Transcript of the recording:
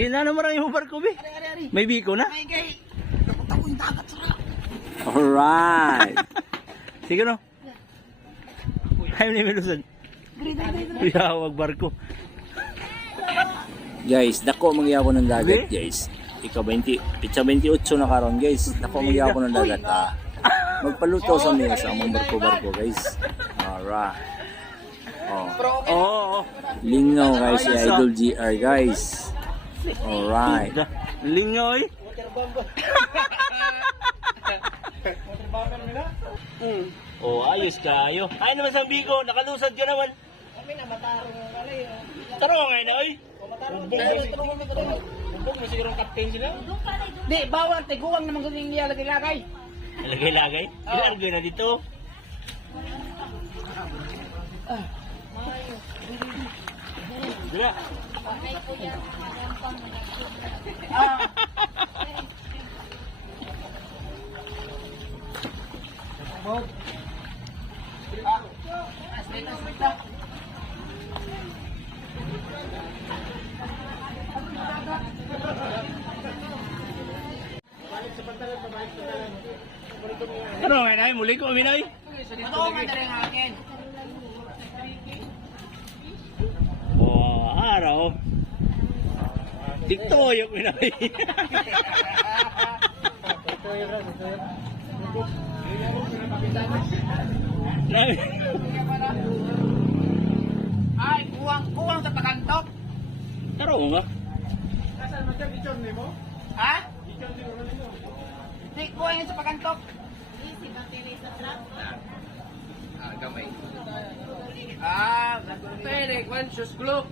Yun na naman yung barko, be. May biko na. Alright. Sige no. Ayaw na yung melusan. Kuya, wag barko. Guys, dako magyako ng dagat, guys. Ika 20, pitsa 28 na karon, guys. Dako magyako ng dagat, ha. Magpaluto sa mga sa among barko-barko, guys. Alright. Oh. Lingaw, guys, si Idol GR, guys. Alright. Lingaw, eh. Oh, ayos kayo. Ay naman sa bigo, nakalusad ka naman. Kami na matarong alay. Tarong ngayon na, oy. Bumbog mo sigurong captain sila. Di, bawal, tiguang naman kung hindi lagay-lagay. Lagay-lagay? Ilargoy na dito. Dila. Ano nga na, muli ko uminoy. Ito man na rin akin. Oh, araw. Tiktoyo uminoy. Ay, kuwang sa pakantok. Taro nga. Ha? Di, kuwang yun sa pakantok. Gamay. Pwede, kwan, sus glue.